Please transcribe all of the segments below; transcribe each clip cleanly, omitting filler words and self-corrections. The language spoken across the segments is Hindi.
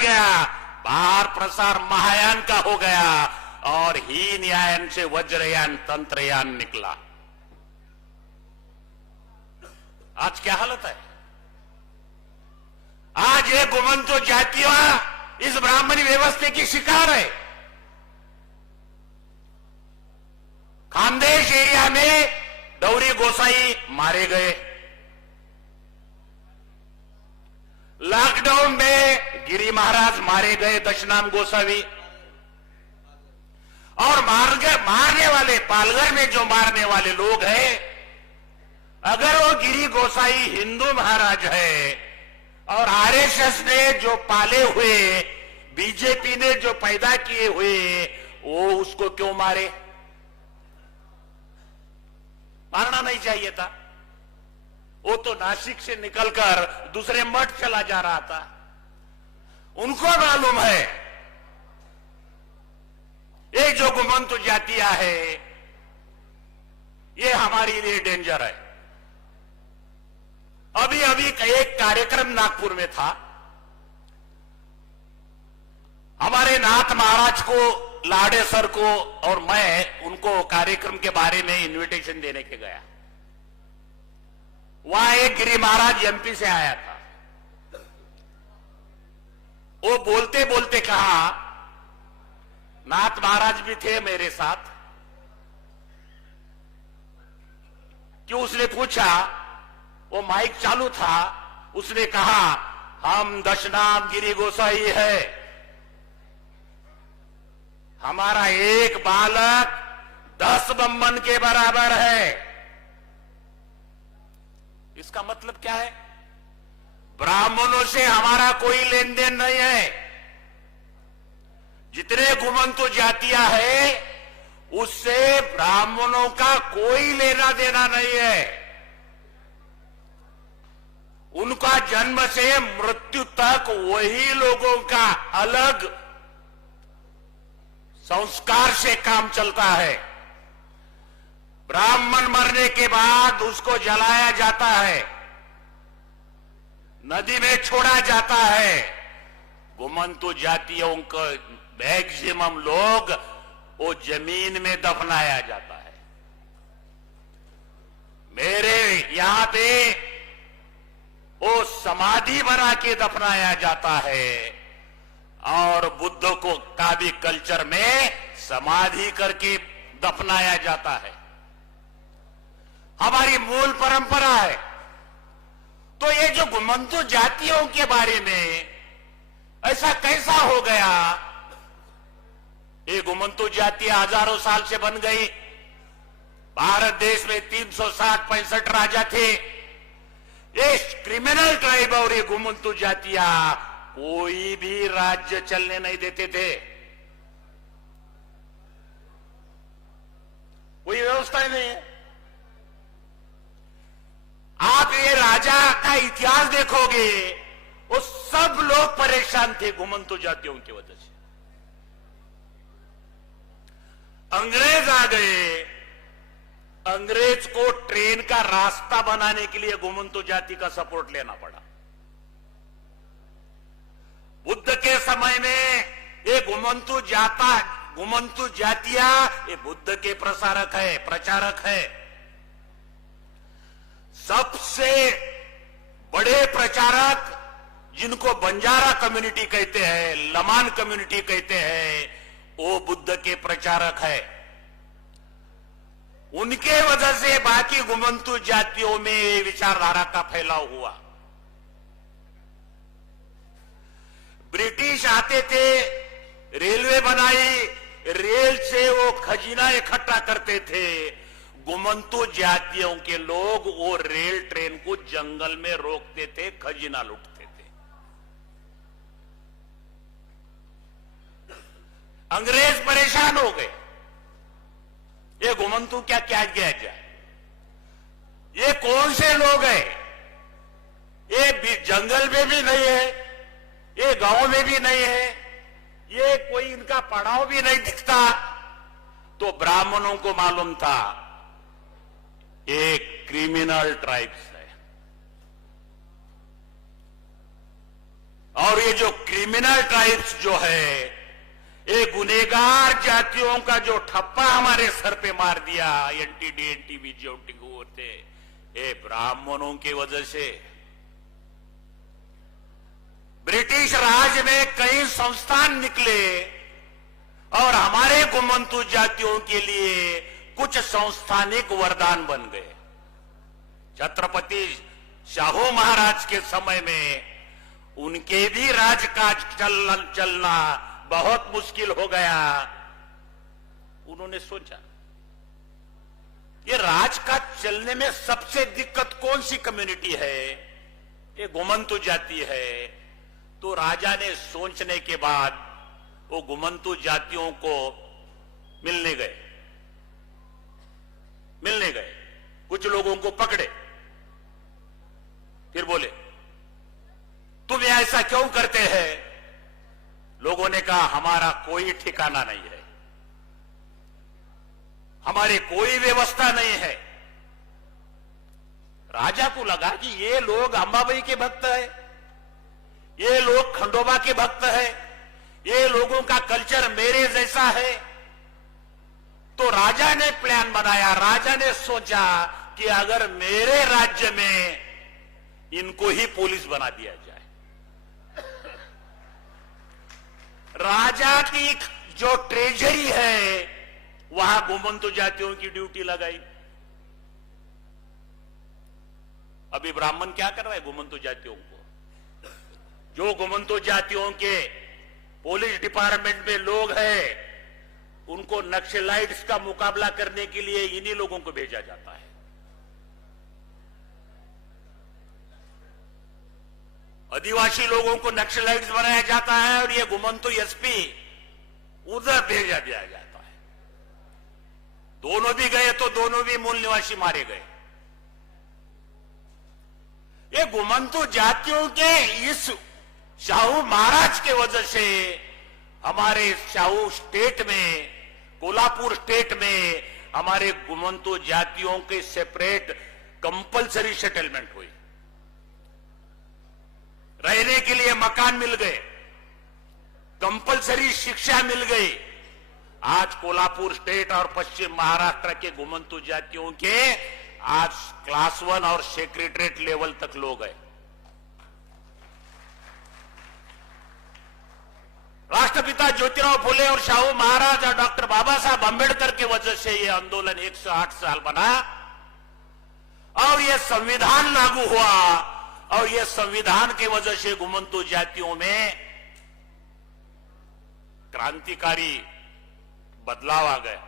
गया, बाहर प्रसार महायान का हो गया और हीन यान से वज्रयान तंत्रयान निकला। आज क्या हालत है? आज ये घुमंतु जातियां इस ब्राह्मणी व्यवस्था की शिकार है। खानदेश एरिया में डौरी गोसाई मारे गए, लॉकडाउन में गिरी महाराज मारे गए, दशनाम गोसावी, और मारने वाले पालघर में जो मारने वाले लोग हैं, अगर वो गिरी गोसाई हिंदू महाराज है और आरएसएस ने जो पाले हुए, बीजेपी ने जो पैदा किए हुए, वो उसको क्यों मारे? मारना नहीं चाहिए था। वो तो नासिक से निकलकर दूसरे मठ चला जा रहा था। उनको मालूम है ये जो घुमंतु जातियां है ये हमारे लिए डेंजर है। अभी अभी एक कार्यक्रम नागपुर में था, हमारे नाथ महाराज को, लाडे सर को और मैं उनको कार्यक्रम के बारे में इनविटेशन देने के गया। वहां एक गिरी महाराज एमपी से आया था। वो बोलते बोलते कहा, नाथ महाराज भी थे मेरे साथ, कि उसने पूछा, वो माइक चालू था, उसने कहा हम दशनाम गिरी गोसाई है, हमारा एक बालक 10 बम्बन के बराबर है। इसका मतलब क्या है? ब्राह्मणों से हमारा कोई लेन देन नहीं है। जितने घुमंतु जातियां हैं उससे ब्राह्मणों का कोई लेना देना नहीं है। उनका जन्म से मृत्यु तक वही लोगों का अलग संस्कार से काम चलता है। ब्राह्मण मरने के बाद उसको जलाया जाता है, नदी में छोड़ा जाता है। घुमंतु जातियों को मैक्सिमम लोग वो जमीन में दफनाया जाता है। मेरे यहां पे वो समाधि बना के दफनाया जाता है, और बुद्ध को का भी कल्चर में समाधि करके दफनाया जाता है। हमारी मूल परंपरा है। तो ये जो घुमंतु जातियों के बारे में ऐसा कैसा हो गया? ये घुमंतु जातियां हजारों साल से बन गई। भारत देश में 360-65 राजा थे। ये क्रिमिनल ट्राइब और ये घुमंतु जातियां कोई भी राज्य चलने नहीं देते थे। कोई व्यवस्था ही नहीं है। आप ये राजा का इतिहास देखोगे, वो सब लोग परेशान थे घुमंतु जातियों की वजह से। अंग्रेज आ गए, अंग्रेज को ट्रेन का रास्ता बनाने के लिए घुमंतु जाति का सपोर्ट लेना पड़ा। बुद्ध के समय में ये घुमंतु जातियां ये बुद्ध के प्रसारक है, प्रचारक है। सबसे बड़े प्रचारक जिनको बंजारा कम्युनिटी कहते हैं, लमान कम्युनिटी कहते हैं, वो बुद्ध के प्रचारक है। उनके वजह से बाकी घुमंतु जातियों में विचारधारा का फैलाव हुआ। ब्रिटिश आते थे, रेलवे बनाई, रेल से वो खजीना इकट्ठा करते थे। घुमंतु जातियों के लोग वो रेल ट्रेन को जंगल में रोकते थे, खजीना लूटते थे। अंग्रेज परेशान हो गए, ये घुमंतु क्या क्या किया जाए? ये कौन से लोग हैं? ये जंगल में भी नहीं है, ये गांव में भी नहीं है, ये कोई इनका पड़ाव भी नहीं दिखता। तो ब्राह्मणों को मालूम था एक क्रिमिनल ट्राइब्स है, और ये जो क्रिमिनल ट्राइब्स जो है, ये गुनेगार जातियों का जो ठप्पा हमारे सर पे मार दिया एनटीडी एनटीवी जो होते, ये ब्राह्मणों की वजह से। ब्रिटिश राज में कई संस्थान निकले और हमारे घुमंतु जातियों के लिए कुछ संस्थानिक वरदान बन गए। छत्रपति शाहू महाराज के समय में उनके भी राजकाज चलना बहुत मुश्किल हो गया। उन्होंने सोचा ये राजकाज चलने में सबसे दिक्कत कौन सी कम्युनिटी है, ये घुमंतु जाति है। तो राजा ने सोचने के बाद वो घुमंतु जातियों को मिलने गए, कुछ लोगों को पकड़े, फिर बोले तुम ऐसा क्यों करते हैं? लोगों ने कहा हमारा कोई ठिकाना नहीं है, हमारी कोई व्यवस्था नहीं है। राजा को लगा कि ये लोग अंबाबाई के भक्त है, ये लोग खंडोबा के भक्त है, ये लोगों का कल्चर मेरे जैसा है। तो राजा ने प्लान बनाया। राजा ने सोचा कि अगर मेरे राज्य में इनको ही पुलिस बना दिया जाए। राजा की जो ट्रेजरी है वहां घुमंतु जातियों की ड्यूटी लगाई। अभी ब्राह्मण क्या कर रहा है घुमंतु जातियों को? जो घुमंतु जातियों के पुलिस डिपार्टमेंट में लोग हैं, उनको नक्सलाइट्स का मुकाबला करने के लिए इन्हीं लोगों को भेजा जाता है। आदिवासी लोगों को नक्सलाइट्स बनाया जाता है और ये घुमंतु एसपी उधर भेजा दिया जाता है। दोनों भी गए तो दोनों भी मूल निवासी मारे गए। ये घुमंतु जातियों के इस शाहू महाराज के वजह से हमारे शाहू स्टेट में, कोल्हापुर स्टेट में हमारे घुमंतु जातियों के सेपरेट कंपलसरी सेटलमेंट हुई। रहने के लिए मकान मिल गए, कंपलसरी शिक्षा मिल गई। आज कोल्हापुर स्टेट और पश्चिम महाराष्ट्र के घुमंतु जातियों के आज क्लास 1 और सेक्रेटरीट लेवल तक लोग हैं। राष्ट्रपिता ज्योतिराव फुले और शाहू महाराज और डॉक्टर बाबा साहब अंबेडकर की वजह से यह आंदोलन 108 साल बना और यह संविधान लागू हुआ और यह संविधान की वजह से घुमंतु जातियों में क्रांतिकारी बदलाव आ गया।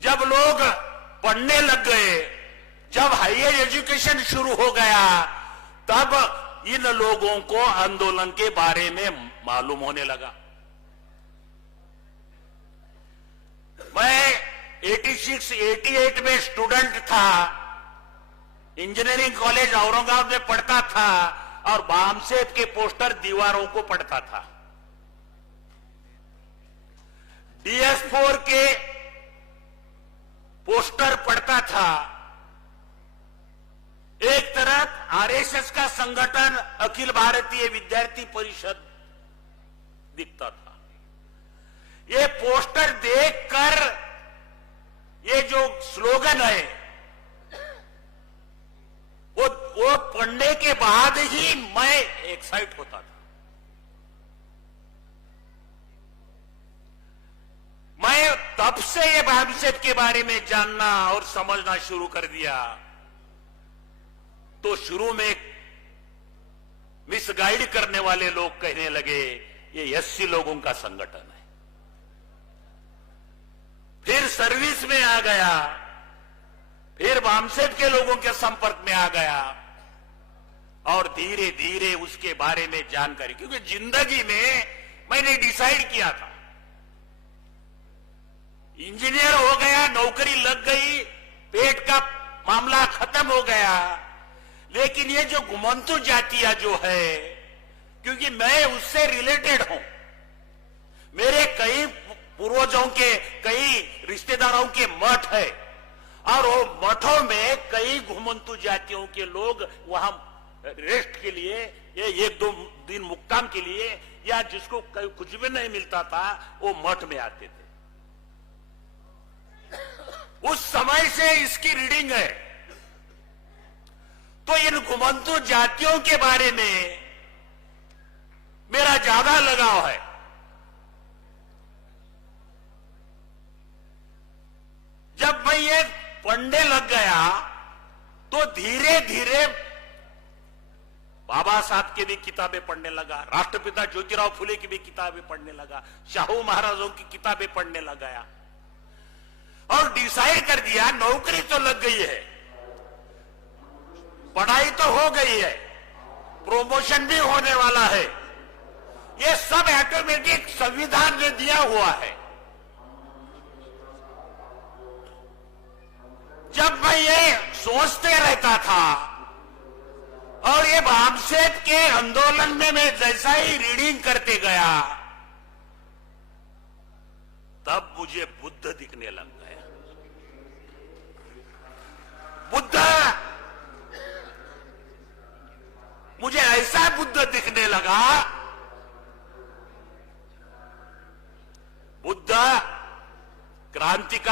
जब लोग पढ़ने लग गए, जब हायर एजुकेशन शुरू हो गया, तब इन लोगों को आंदोलन के बारे में मालूम होने लगा। मैं 86-88 में स्टूडेंट था, इंजीनियरिंग कॉलेज औरंगाबाद में पढ़ता था और बामसेब के पोस्टर दीवारों को पढ़ता था। DS4 के पोस्टर पढ़ता था। एक तरफ आरएसएस का संगठन अखिल भारतीय विद्यार्थी परिषद दिखता था। ये पोस्टर देखकर ये जो स्लोगन है वो पढ़ने के बाद ही मैं एक्साइट होता था। मैं तब से ये बामसेब के बारे में जानना और समझना शुरू कर दिया। तो शुरू में मिसगाइड करने वाले लोग कहने लगे ये एससी लोगों का संगठन है। फिर सर्विस में आ गया, फिर बामसेब के लोगों के संपर्क में आ गया और धीरे धीरे उसके बारे में जानकारी, क्योंकि जिंदगी में मैंने डिसाइड किया था, इंजीनियर हो गया, नौकरी लग गई, पेट का मामला खत्म हो गया। लेकिन ये जो घुमंतु जातियां जो है, क्योंकि मैं उससे रिलेटेड हूं, मेरे कई पूर्वजों के, कई रिश्तेदारों के मठ है और वो मठों में कई घुमंतु जातियों के लोग वहां रेस्ट के लिए, ये एक दो दिन मुक्काम के लिए, या जिसको कुछ भी नहीं मिलता था वो मठ में आते थे। उस समय से इसकी रीडिंग है। तो इन घुमंतु जातियों के बारे में मेरा ज्यादा लगाव है। जब मैं ये पढ़ने लग गया तो धीरे धीरे बाबा साहब की भी किताबें पढ़ने लगा, राष्ट्रपिता ज्योतिराव फुले की भी किताबें पढ़ने लगा, शाहू महाराजों की किताबें पढ़ने लगा और डिसाइड कर दिया नौकरी तो लग गई है, पढ़ाई तो हो गई है, प्रमोशन भी होने वाला है, ये सब ऑटोमेटिक संविधान ने दिया हुआ है। जब मैं ये सोचते रहता था और ये भामसेठ के आंदोलन में मैं जैसा ही रीडिंग करते गया तब मुझे बुद्ध दिखने लग गया। बुद्ध, मुझे ऐसा बुद्ध दिखने लगा, बुद्ध क्रांतिकारी